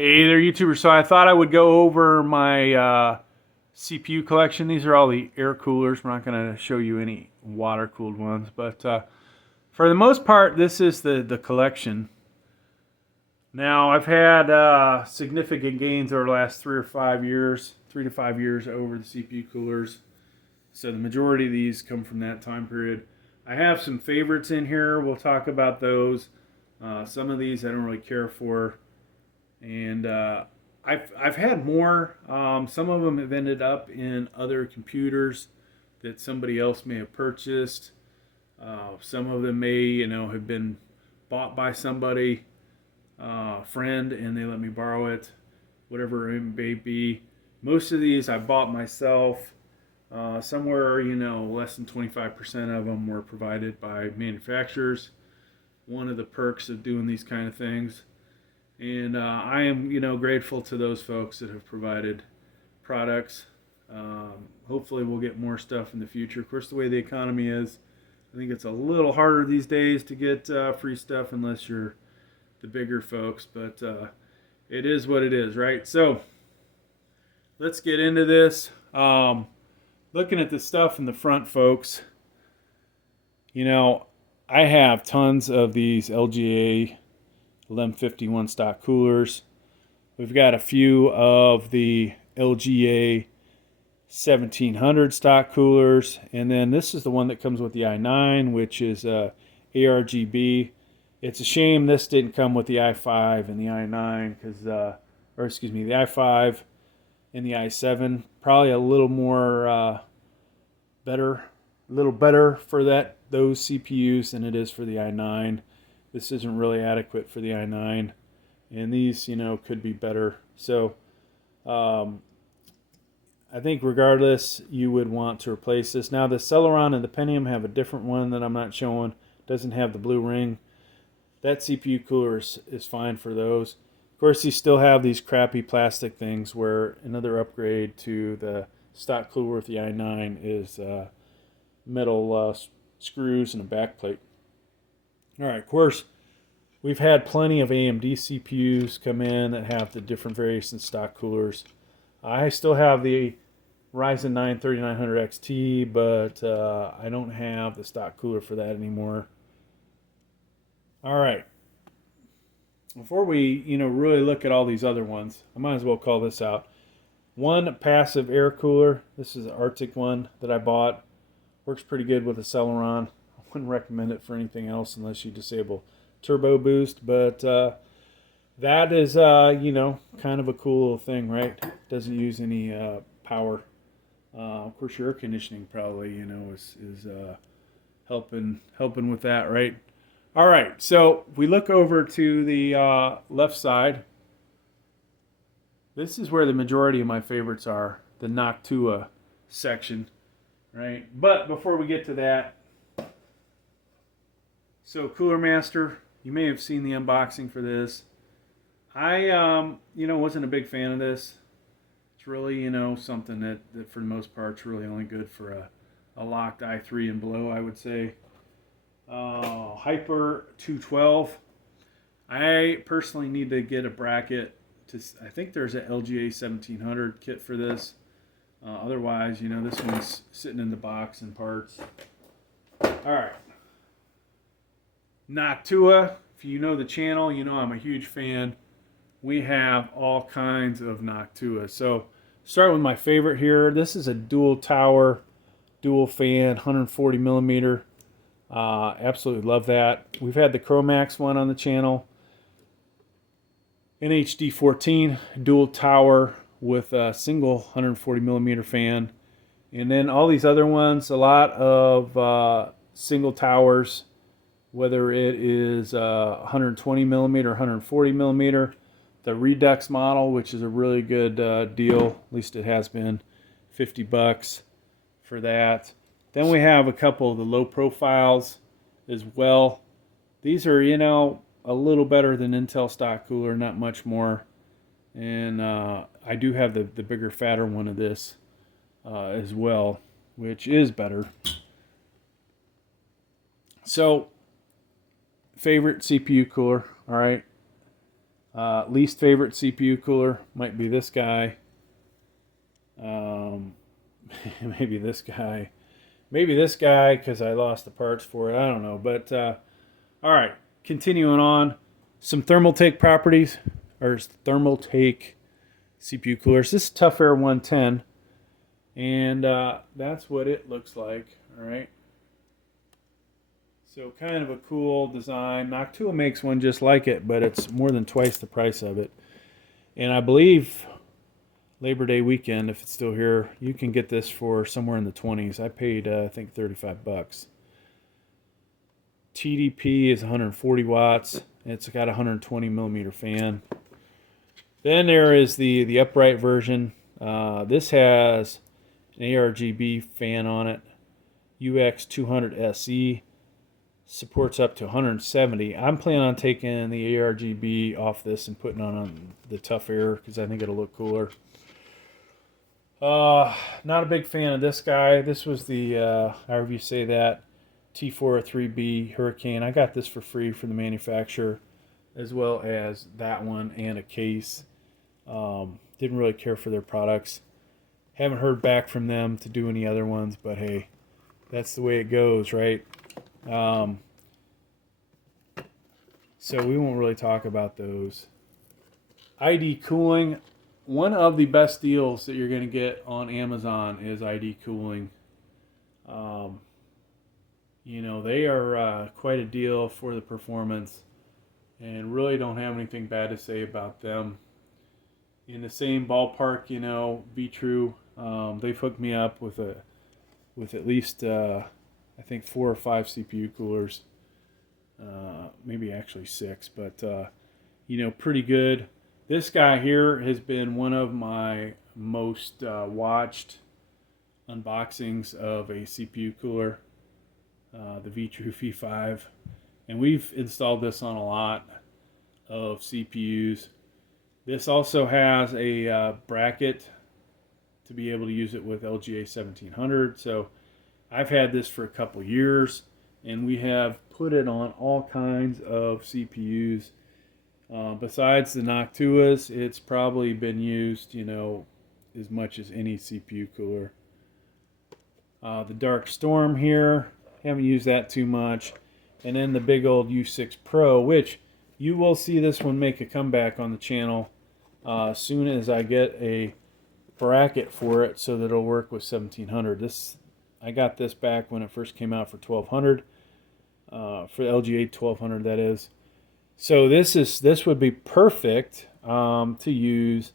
Hey there, YouTubers. So I thought I would go over my CPU collection. These are all the air coolers. We're not going to show you any water-cooled ones, but for the most part, this is the collection. Now, I've had significant gains over the last 3 to 5 years over the CPU coolers. So the majority of these come from that time period. I have some favorites in here. We'll talk about those. Some of these I don't really care for. And I've had more. Some of them have ended up in other computers that somebody else may have purchased. Some of them may, have been bought by somebody, friend, and they let me borrow it, whatever it may be. Most of these I bought myself. Somewhere, less than 25% of them were provided by manufacturers. One of the perks of doing these kind of things. And I am, grateful to those folks that have provided products. Hopefully we'll get more stuff in the future. Of course, the way the economy is, I think it's a little harder these days to get free stuff unless you're the bigger folks. But it is what it is, right? So let's get into this. Looking at the stuff in the front, folks, I have tons of these LGA 1151 stock coolers. We've got a few of the LGA 1700 stock coolers, and then this is the one that comes with the i9, which is ARGB. It's a shame this didn't come with the i5 and the i9, because the i5 and the i7 probably a little more better, a little better for those CPUs than it is for the i9. This isn't really adequate for the i9, and these, could be better. So I think regardless, you would want to replace this. Now the Celeron and the Pentium have a different one that I'm not showing. Doesn't have the blue ring. That CPU cooler is fine for those. Of course, you still have these crappy plastic things where another upgrade to the stock cooler with the i9 is metal screws and a back plate. All right, of course, we've had plenty of AMD CPUs come in that have the different various stock coolers. I still have the Ryzen 9 3900 XT, but I don't have the stock cooler for that anymore. All right. Before we, really look at all these other ones, I might as well call this out. One passive air cooler. This is an Arctic one that I bought. Works pretty good with a Celeron. Wouldn't recommend it for anything else unless you disable turbo boost, but that is kind of a cool little thing, right? Doesn't use any power. Of course your air conditioning probably is helping with that, right? All right, so we look over to the left side. This is where the majority of my favorites are, the Noctua section, right? But before we get to that, so Cooler Master, you may have seen the unboxing for this. I, wasn't a big fan of this. It's really, something that for the most part is really only good for a locked i3 and below, I would say. Hyper 212. I personally need to get a bracket. I think there's an LGA 1700 kit for this. Otherwise, this one's sitting in the box in parts. All right. Noctua, if you know the channel, I'm a huge fan. We have all kinds of Noctua. So start with my favorite here. This is a dual tower, dual fan, 140 millimeter. Absolutely love that. We've had the Chromax one on the channel. NHD 14, dual tower with a single 140 millimeter fan. And then all these other ones, a lot of single towers, whether it is 120 millimeter, 140 millimeter. The Redux model, which is a really good deal, at least it has been, $50 for that. Then we have a couple of the low profiles as well. These are, a little better than Intel stock cooler, not much more. And I do have the bigger, fatter one of this as well, which is better. So favorite CPU cooler, all right. Least favorite CPU cooler might be this guy. Maybe this guy. Maybe this guy because I lost the parts for it. I don't know. But all right, continuing on. Some thermal take properties, or thermal take CPU coolers. This is Tough Air 110. And that's what it looks like. All right. So kind of a cool design. Noctua makes one just like it, but it's more than twice the price of it. And I believe Labor Day weekend, if it's still here, you can get this for somewhere in the 20s. I paid, I think, 35 bucks. TDP is 140 watts. It's got a 120 millimeter fan. Then there is the upright version. This has an ARGB fan on it. UX 200 SE. Supports up to 170. I'm planning on taking the ARGB off this and putting on the Tough Air because I think it'll look cooler. Not a big fan of this guy. This was the, however you say that, T43b Hurricane. I got this for free from the manufacturer, as well as that one and a case. Didn't really care for their products. Haven't heard back from them to do any other ones, but hey, that's the way it goes, right? So we won't really talk about those. ID Cooling. One of the best deals that you're going to get on Amazon is ID Cooling. You know, they are quite a deal for the performance, and really don't have anything bad to say about them. In the same ballpark, you know, Beetroot, they've hooked me up with at least I think 4 or 5 CPU coolers, maybe actually 6, but you know, pretty good. This guy here has been one of my most watched unboxings of a CPU cooler, the Beetroot V5, and we've installed this on a lot of CPUs. This also has a bracket to be able to use it with LGA 1700, so I've had this for a couple years, and we have put it on all kinds of CPUs. Besides the Noctuas, it's probably been used, you know, as much as any CPU cooler. The Dark Storm here, haven't used that too much. And then the big old U6 Pro, which you will see this one make a comeback on the channel as soon as I get a bracket for it so that it'll work with 1700. I got this back when it first came out for 1200, for the LGA 1200, that is. So this would be perfect to use,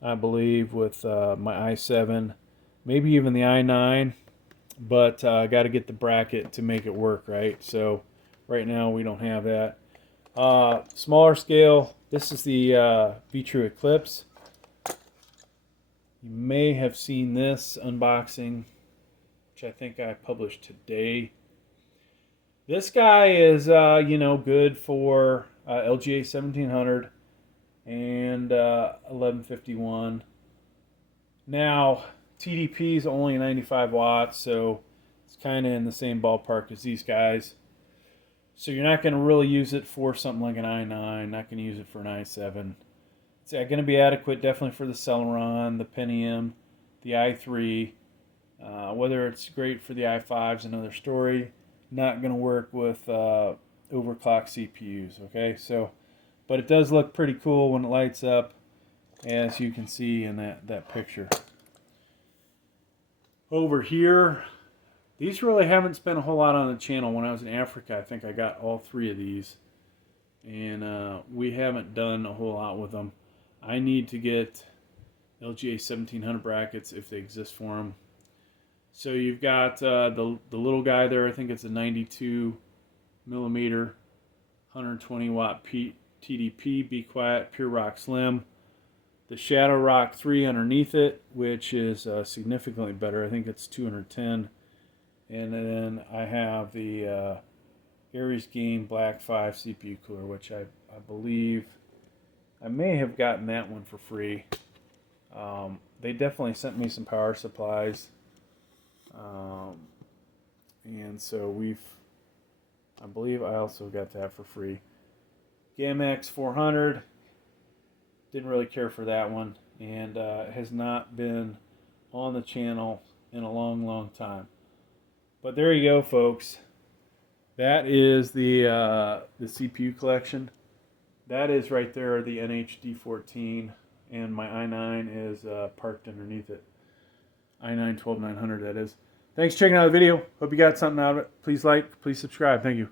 I believe, with my i7, maybe even the i9, but I got to get the bracket to make it work, right? So right now we don't have that. Smaller scale, this is the Beetroot Eclipse. You may have seen this unboxing, which I think I published today. This guy is, you know, good for LGA 1700 and 1151. Now, TDP is only 95 watts, so it's kind of in the same ballpark as these guys. So you're not going to really use it for something like an i9, not going to use it for an i7. It's going to be adequate definitely for the Celeron, the Pentium, the i3. Whether it's great for the i5 is another story. Not going to work with overclocked CPUs, okay? So, but it does look pretty cool when it lights up, as you can see in that picture. Over here, these really haven't spent a whole lot on the channel. When I was in Africa, I think I got all 3 of these, and we haven't done a whole lot with them. I need to get LGA 1700 brackets if they exist for them. So you've got the little guy there. I think it's a 92 millimeter, 120 watt TDP. Be Quiet Pure Rock Slim. The Shadow Rock 3 underneath it, which is significantly better. I think it's 210. And then I have the Aries Gain Black 5 CPU cooler, which I believe I may have gotten that one for free. They definitely sent me some power supplies. And so I believe I also got that for free. GAMX 400. Didn't really care for that one, and has not been on the channel in a long, long time. But there you go, folks. That is the CPU collection. That is right there, the NHD14, and my i9 is parked underneath it. i9 12900, that is. Thanks for checking out the video. Hope you got something out of it. Please like, please subscribe. Thank you.